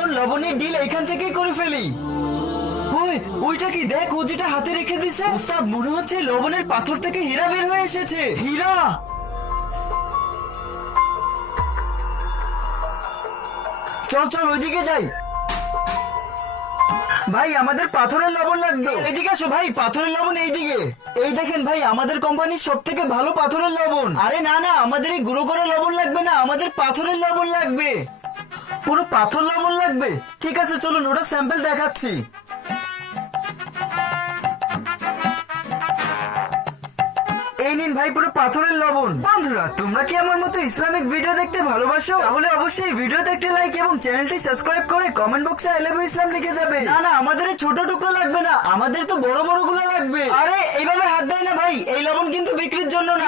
Diamond লবণের deal এখান থেকেই করে ফেলি। ওই ওইটা কি দেখ, ও যেটা হাতে রেখে দিছে। ওস্তাদ মনে হচ্ছে লবণের পাথর থেকে হীরা বের হয়ে এসেছে। হীরা? চল চল ওইদিকে যাই। ভাই আমাদের পাথরের লবণ লাগবে, এইদিকে আসো ভাই। পাথরের লবণ এইদিকে। এই দেখেন ভাই, আমাদের কোম্পানির সব থেকে ভালো পাথরের লবণ। আরে না না, আমাদের এই গুঁড়ো করা লবণ লাগবে না, আমাদের পাথরের লবণ লাগবে। পুরো পাথর লবণ লাগবে? ঠিক আছে চলুন, ওটা স্যাম্পল দেখাচ্ছি। এই নিন ভাই, পুরো পাথরের লবণ। বন্ধুরা, তোমরা কি আমার মতো ইসলামিক ভিডিও দেখতে ভালোবাসো? তাহলে অবশ্যই ভিডিওতে একটা লাইক এবং চ্যানেলটি সাবস্ক্রাইব করে কমেন্ট বক্সে আই লাভ ইউ ইসলাম লিখে যাবে। না না, আমাদের এই ছোট টুকরো লাগবে না, আমাদের তো বড় বড় গুলো লাগবে। আরে এইভাবে হাত দেয় না ভাই, এই লবণ কিন্তু বিক্রির জন্য না।